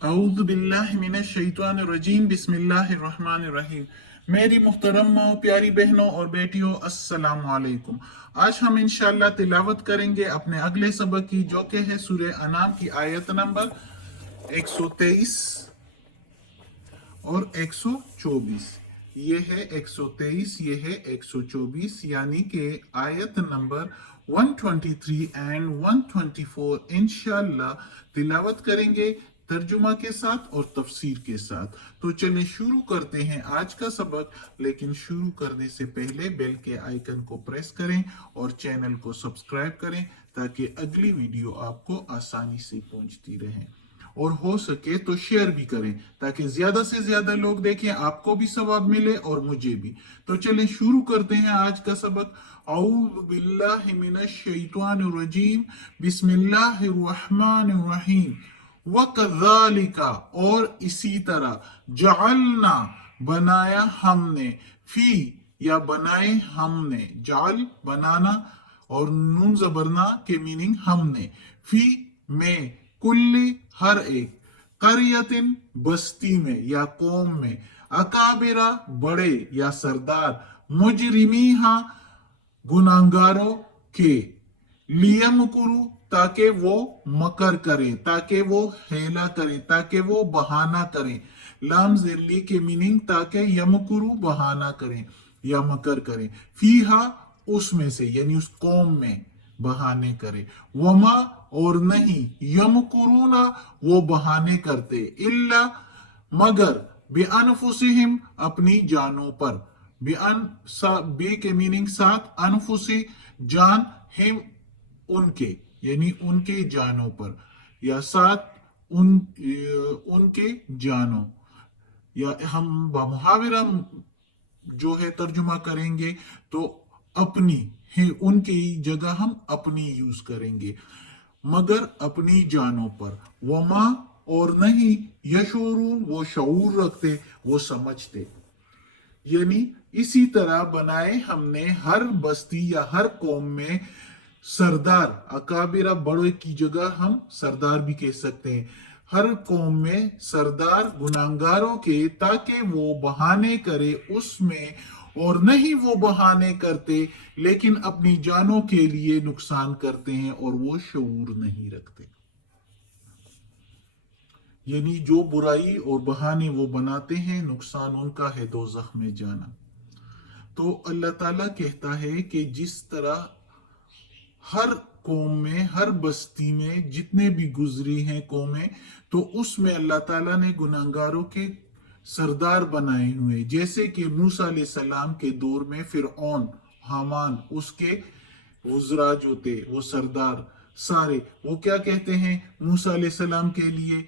औज़ु बिल्लाहि मिनश शैतानिर रजीम बिस्मिल्लाहिर रहमानिर रहीम। मेरी मुहतरम माँ, प्यारी बहनों और बेटियों, अस्सलाम वालेकुम। आज हम इंशाअल्लाह तिलावत करेंगे अपने अगले सबक की, जो कि है सूरह अनाम की आयत नंबर 123 और 124। ये है 123, ये है 124, यानी कि आयत नंबर 123 एंड 124 इंशाल्लाह तिलावत करेंगे तर्जुमा के साथ और तफसीर के साथ। तो चलें शुरू करते हैं आज का सबक। लेकिन शुरू करने से पहले बेल के आइकन को प्रेस करें और चैनल को सब्सक्राइब करें, ताकि अगली वीडियो आपको आसानी से पहुंचती रहे। और हो सके तो शेयर भी करें, ताकि ज्यादा से ज्यादा लोग देखें, आपको भी सवाब मिले और मुझे भी। तो चलें शुरू करते हैं आज का सबक। औज़ु बिल्लाहि मिनश शैतानिर रजीम बिस्मिल्लाहिर रहमानिर रहीम। वकज़ालिका, और इसी तरह, जअलना, बनाया हमने, फी, या बनाए हमने, जाल बनाना और नून जबरना के मीनिंग हमने, फी में, कुल्ली हर एक, करियतिन बस्ती में या कौम में, अकाबिरा बड़े या सरदार, मुजरिमीहा गुनाहगारों के, लियमकुरु ताकि वो मकर करें, ताकि वो हेला करें, ताकि वो बहाना करें। लाम जिल्ली के मीनिंग ताकि यमकुरु बहाना करें या मकर करें, फीहा उसमें से, यानी उस कौम में बहाने करें, वमा और नहीं, यमकुरुना वो बहाने करते, इल्ला मगर, बेअनफुसिहिम अपनी जानों पर, बे के मीनिंग साथ, अनफुसी जान, हिम उनके, यानी उनके जानों पर, या साथ उनके जानों, या हम बमुहाविरा जो है तर्जुमा करेंगे तो अपनी है, उनकी जगह हम अपनी यूज करेंगे, मगर अपनी जानों पर, वमा और नहीं, यशूरून वो शऊर रखते, वो समझते। यानी इसी तरह बनाए हमने हर बस्ती या हर कौम में सरदार, अकाबिरा बड़े की जगह हम सरदार भी कह सकते हैं, हर कौम में सरदार गुनाहगारों के, ताकि वो बहाने करे उसमें, और नहीं वो बहाने करते लेकिन अपनी जानों के लिए नुकसान करते हैं और वो शऊर नहीं रखते। यानी जो बुराई और बहाने वो बनाते हैं, नुकसान उनका है दोज़ख में जाना। तो अल्लाह ताला कहता है कि जिस तरह हर कौम में, हर बस्ती में जितने भी गुजरी हैं कौमें, तो उसमें अल्लाह ताला ने गुनाहगारों के सरदार बनाए हुए, जैसे कि मूसा अलैहि सलाम के दौर में फिरऔन, हामान, उसके वज़रा जो थे, वो सरदार सारे, वो क्या कहते हैं मूसा अलैहि सलाम के लिए,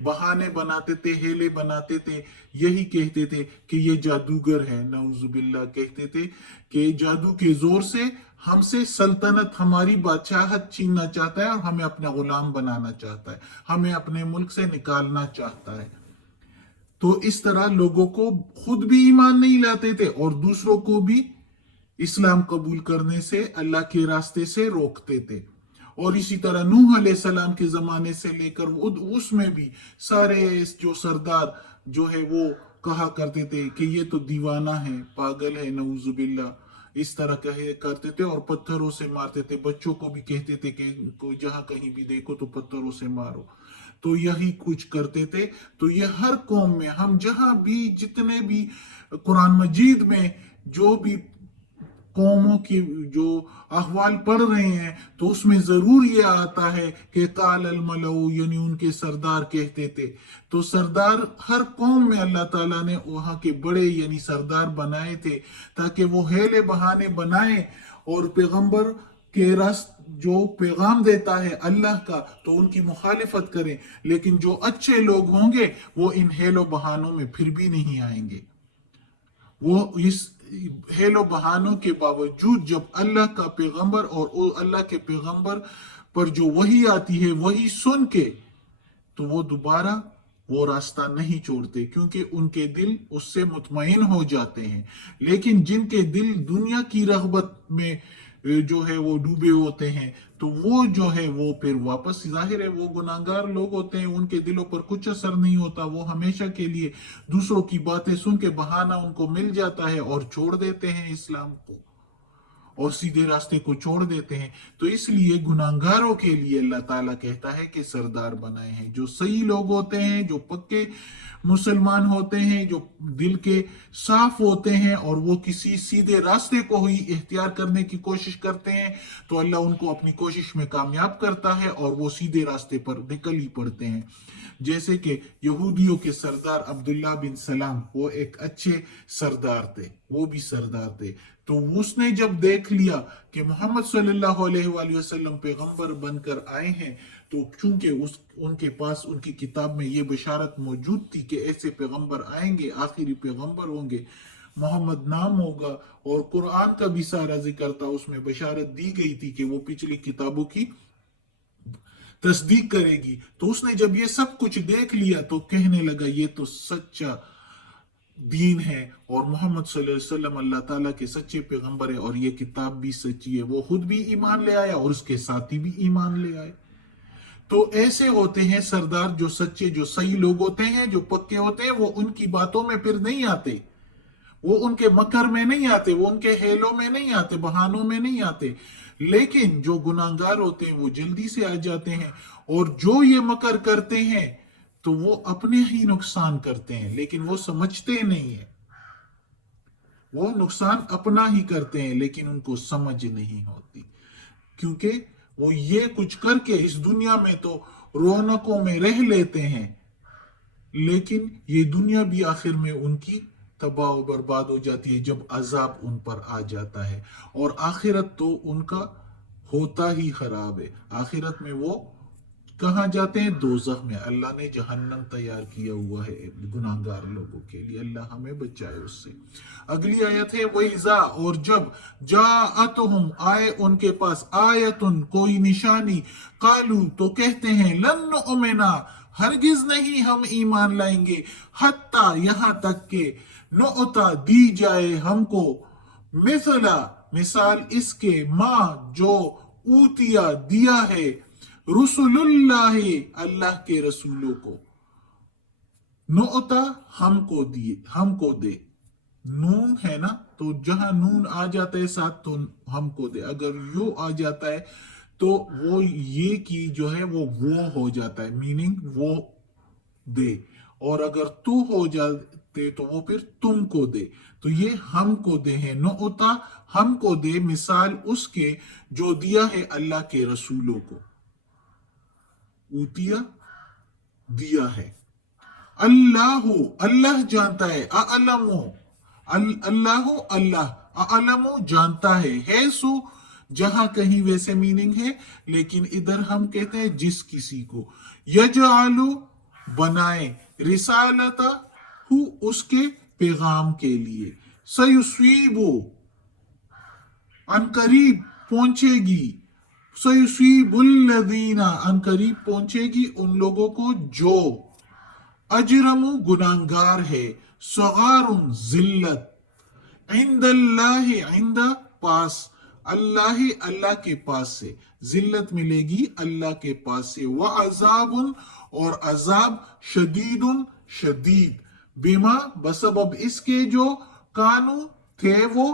बहाने बनाते थे, हेले बनाते थे, यही कहते थे कि ये जादूगर है, नऊजुबिल्लाह, कहते थे कि जादू के जोर से हमसे सल्तनत, हमारी बादशाहत छीनना चाहता है और हमें अपना गुलाम बनाना चाहता है, हमें अपने मुल्क से निकालना चाहता है। तो इस तरह लोगों को खुद भी ईमान नहीं लाते थे और दूसरों को भी इस्लाम कबूल करने से, अल्लाह के रास्ते से रोकते थे। और इसी तरह नूह अलैहिस्सलाम के जमाने से लेकर उसमें भी सारे जो सरदार जो है वो कहा करते थे कि ये तो दीवाना है, पागल है, नऊजुबिल्ला, इस तरह कहे करते थे और पत्थरों से मारते थे। बच्चों को भी कहते थे कि कोई जहां कहीं भी देखो तो पत्थरों से मारो। तो यही कुछ करते थे। तो ये हर कौम में, हम जहां भी, जितने भी कुरान मजीद में जो भी कौमों की जो अहवाल पढ़ रहे हैं, तो उसमें जरूर ये आता है कि काल अल मलऊ, यानी उनके सरदार कहते थे। तो सरदार हर कौम में अल्लाह ताला ने वहां के बड़े यानी सरदार बनाए थे, ताकि वो हेले बहाने बनाए और पैगंबर के रास्त जो पैगाम देता है अल्लाह का, तो उनकी मुखालिफत करें। लेकिन जो अच्छे लोग होंगे वो इन हेलो बहानों में फिर भी नहीं आएंगे। वो इस हेलो बहानों के बावजूद जब अल्लाह का पैगंबर और अल्लाह के पैगंबर पर जो वही आती है, वही सुन के, तो वो दोबारा वो रास्ता नहीं छोड़ते, क्योंकि उनके दिल उससे मुतमईन हो जाते हैं। लेकिन जिनके दिल दुनिया की रगबत में जो है वो डूबे होते हैं, तो वो जो है वो फिर वापस, जाहिर है वो गुनाहगार लोग होते हैं, उनके दिलों पर कुछ असर नहीं होता, वो हमेशा के लिए दूसरों की बातें सुन के बहाना उनको मिल जाता है और छोड़ देते हैं इस्लाम को और सीधे रास्ते को छोड़ देते हैं। तो इसलिए गुनाहगारों के लिए अल्लाह ताला कहता है कि सरदार बनाए हैं। जो सही लोग होते हैं, जो पक्के मुसलमान होते हैं, जो दिल के साफ होते हैं और वो किसी सीधे रास्ते को ही इख्तियार करने की कोशिश करते हैं, तो अल्लाह उनको अपनी कोशिश में कामयाब करता है और वो सीधे रास्ते पर निकल ही पड़ते हैं। जैसे कि यहूदियों के सरदार अब्दुल्ला बिन सलाम, वो एक अच्छे सरदार थे, वो भी सरदार थे। तो उसने जब देख लिया कि मोहम्मद सल्लल्लाहु अलैहि वसल्लम पैगंबर बनकर आए हैं, तो चूंकि उनके पास उनकी किताब में ये बशारत मौजूद थी कि ऐसे पैगंबर आएंगे, आखिरी पैगंबर होंगे, मोहम्मद नाम होगा, और कुरान का भी सारा जिक्र था, उसमें बशारत दी गई थी कि वो पिछली किताबों की तस्दीक करेगी। तो उसने जब ये सब कुछ देख लिया तो कहने लगा ये तो सच्चा दीन है और मोहम्मद सल्लल्लाहु अलैहि वसल्लम अल्लाह ताला के सच्चे पैगंबर है और ये किताब भी सच्ची है। वो खुद भी ईमान ले आया और उसके साथी भी ईमान ले आए। तो ऐसे होते हैं सरदार, जो सच्चे, जो सही लोग होते हैं, जो पक्के होते हैं, वो उनकी बातों में फिर नहीं आते, वो उनके मकर में नहीं आते, वो उनके हेलों में नहीं आते, बहानों में नहीं आते। लेकिन जो गुनाहगार होते हैं वो जल्दी से आ जाते हैं, और जो ये मकर करते हैं तो वो अपने ही नुकसान करते हैं, लेकिन वो समझते नहीं है। वो नुकसान अपना ही करते हैं लेकिन उनको समझ नहीं होती, क्योंकि वो ये कुछ करके इस दुनिया में तो रौनकों में रह लेते हैं, लेकिन ये दुनिया भी आखिर में उनकी तबाह और बर्बाद हो जाती है जब अजाब उन पर आ जाता है। और आखिरत तो उनका होता ही खराब है। आखिरत में वो कहाँ जाते हैं? दोज़ख में। अल्लाह ने जहन्नम तैयार किया हुआ है गुनाहगार लोगों के लिए। अल्लाह हमें बचाए उससे। अगली आयत है वइज़ा, और जब जाअतहुम, आए उनके पास, आयतुन, कोई निशानी, कालू, तो कहते हैं, लन नुमिना, हरगिज नहीं हम ईमान लाएंगे, हत्ता, यहां तक के, नुअता, दी जाए हमको, मिसला, मिसाल इसके, माँ, जो, ऊतिया, दिया है, रसूलुल्लाह, अल्लाह के रसूलों को, नुअता, हमको दिए, हमको दे। नून है ना, तो जहां नून आ जाता है साथ तो हमको दे, अगर यू आ जाता है तो वो ये की जो है वो हो जाता है, मीनिंग वो दे, और अगर तू हो जाते तो वो फिर तुमको दे। तो ये हमको दे है, नुअता, हमको दे, मिसाल उसके जो दिया है अल्लाह के रसूलों को। ऊतिया, दिया है। अल्लाहु, अल्लाह जानता है, अअलमु, अल्लाहु, अल्लाह, अअलमु, जानता है सु, जहां कहीं वैसे मीनिंग है, लेकिन इधर हम कहते हैं जिस किसी को, यजआलु, बनाए, रिसालता हु, उसके पैगाम के लिए, सयुस्वीबु, अनकरीब पहुंचेगी, सयुस्वीबुल्लज़ीना, अनकरीब पहुंचेगी उन लोगों को जो, अजरमु, गुनाहगार है, सगारुन, जिल्लत, इंदल्लाहि, इंदा, पास, अल्लाह, अल्लाह के पास से, जिल्लत मिलेगी अल्लाह के पास से, व अजाबुन, और अजाब, शदीदुन, शदीद, बिमा, बसबब इसके, जो, कानू, थे वो,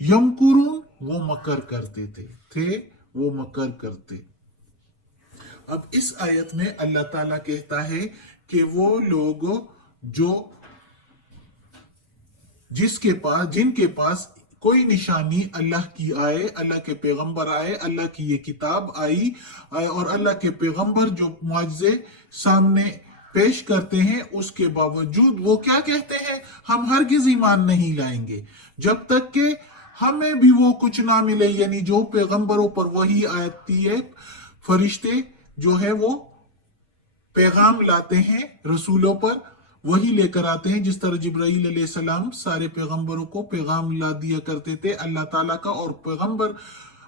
यमकुरून, वो मकर करते थे वो मकर करते। अब इस आयत में अल्लाह ताला कहता है कि वो लोग जो, जिनके पास कोई निशानी अल्लाह की आए, अल्लाह के पैगंबर आए, अल्लाह की ये किताब आई, और अल्लाह के पैगंबर जो मुआजिज़े सामने पेश करते हैं, उसके बावजूद वो क्या कहते हैं? हम हरगिज ईमान नहीं लाएंगे जब तक कि हमें भी वो कुछ ना मिले। यानी जो पैगंबरों पर वही आती है, फरिश्ते जो है वो पैगाम लाते हैं रसूलों पर, वही लेकर आते हैं, जिस तरह जिब्राईल अलैहिस्सलाम सारे पैगंबरों को पैगाम ला दिया करते थे अल्लाह ताला का, और पैगंबर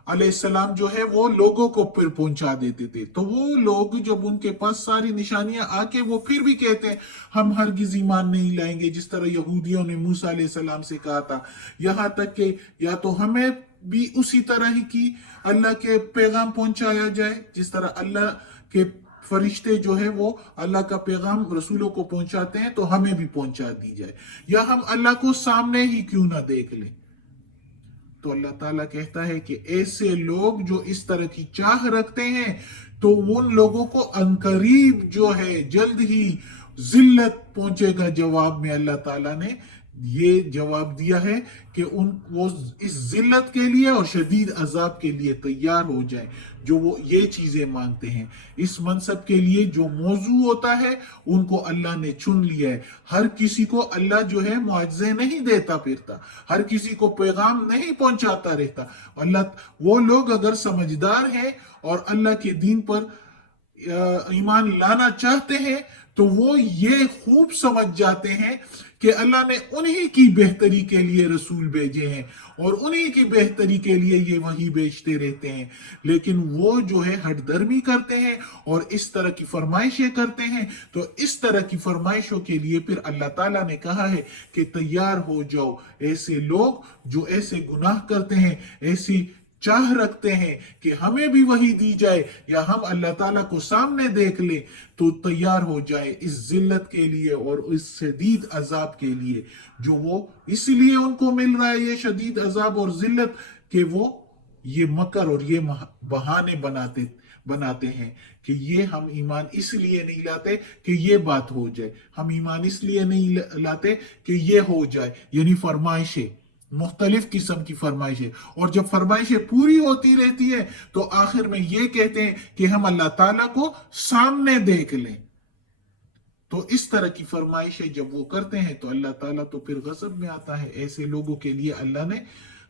अलैहिस्सलाम जो है वो लोगों को फिर पहुंचा देते थे। तो वो लोग जब उनके पास सारी निशानियां आके, वो फिर भी कहते हैं हम हरगिज ईमान नहीं लाएंगे, जिस तरह यहूदियों ने मूसा अलैहिस्सलाम से कहा था, यहां तक कि या तो हमें بھی اسی طرح ہی کی اللہ کے پیغام پہنچایا جائے، جس طرح اللہ کے فرشتے جو ہے وہ اللہ کا پیغام رسولوں کو پہنچاتے ہیں تو ہمیں بھی پہنچا دی جائے، یا ہم اللہ کو سامنے ہی کیوں نہ دیکھ لیں۔ تو اللہ تعالیٰ کہتا ہے کہ ایسے لوگ جو اس طرح کی چاہ رکھتے ہیں تو ان لوگوں کو عنقریب جو ہے جلد ہی ذلت پہنچے گا۔ جواب میں اللہ تعالیٰ نے یہ جواب دیا ہے کہ وہ اس ذلت کے لیے اور شدید عذاب کے لیے تیار ہو جائیں جو وہ یہ چیزیں مانگتے ہیں۔ اس منصب کے لیے جو موضوع ہوتا ہے ان کو اللہ نے چن لیا ہے۔ ہر کسی کو اللہ جو ہے معجزے نہیں دیتا پھرتا، ہر کسی کو پیغام نہیں پہنچاتا رہتا۔ وہ لوگ اگر سمجھدار ہیں اور اللہ کے دین پر ایمان لانا چاہتے ہیں تو وہ یہ خوب سمجھ جاتے ہیں کہ اللہ نے انہی کی بہتری کے لیے رسول بھیجے ہیں اور انہی کی بہتری کے لیے یہ وحی بھیجتے رہتے ہیں، لیکن وہ جو ہے ہٹ درمی کرتے ہیں اور اس طرح کی فرمائشیں کرتے ہیں۔ تو اس طرح کی فرمائشوں کے لیے پھر اللہ تعالیٰ نے کہا ہے کہ تیار ہو جاؤ، ایسے لوگ جو ایسے گناہ کرتے ہیں، ایسی چاہ رکھتے ہیں کہ ہمیں بھی وحی دی جائے یا ہم اللہ تعالیٰ کو سامنے دیکھ لیں، تو تیار ہو جائے اس ذلت کے لیے اور اس شدید عذاب کے لیے جو وہ اس لیے ان کو مل رہا ہے، یہ شدید عذاب اور ذلت، کہ وہ یہ مکر اور یہ بہانے بناتے ہیں کہ یہ ہم ایمان اس لیے نہیں لاتے کہ یہ بات ہو جائے، ہم ایمان اس لیے نہیں لاتے کہ یہ ہو جائے، یعنی فرمائشیں، مختلف قسم کی فرمائشیں، اور جب فرمائشیں پوری ہوتی رہتی ہے تو آخر میں یہ کہتے ہیں کہ ہم اللہ تعالیٰ کو سامنے دیکھ لیں۔ تو اس طرح کی فرمائشیں جب وہ کرتے ہیں تو اللہ تعالیٰ تو پھر غضب میں آتا ہے۔ ایسے لوگوں کے لیے اللہ نے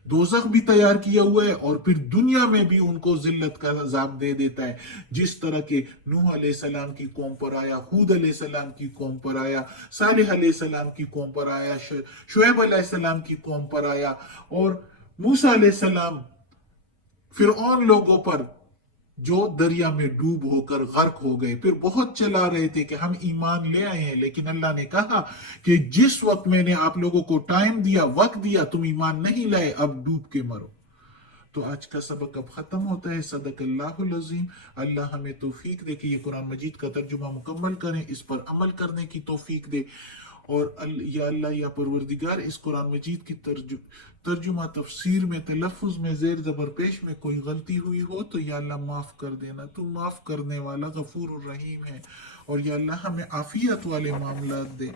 دوزخ بھی تیار کیا ہوا ہے اور پھر دنیا میں بھی ان کو ذلت کا عذاب دے دیتا ہے، جس طرح کہ نوح علیہ السلام کی قوم پر آیا، ہود علیہ السلام کی قوم پر آیا، صالح علیہ السلام کی قوم پر آیا، شعیب علیہ السلام کی قوم پر آیا، اور موسیٰ علیہ السلام فرعون لوگوں پر جو دریا میں ڈوب ہو کر غرق ہو گئے۔ پھر بہت چلا رہے تھے کہ ہم ایمان لے آئے ہیں، لیکن اللہ نے کہا کہ جس وقت میں نے آپ لوگوں کو ٹائم دیا، وقت دیا، تم ایمان نہیں لائے، اب ڈوب کے مرو۔ تو آج کا سبق اب ختم ہوتا ہے۔ صدق اللہ العظیم۔ اللہ ہمیں توفیق دے کہ یہ قرآن مجید کا ترجمہ مکمل کریں، اس پر عمل کرنے کی توفیق دے، اور یا اللہ یا پروردگار اس قرآن مجید کی ترجمہ تفسیر میں تلفظ میں زیر زبر پیش میں کوئی غلطی ہوئی ہو تو یا اللہ معاف کر دینا، تو معاف کرنے والا غفور الرحیم ہے، اور یا اللہ ہمیں عافیت والے معاملات دے،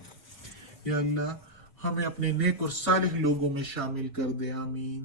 یا اللہ ہمیں اپنے نیک اور صالح لوگوں میں شامل کر دے، آمین۔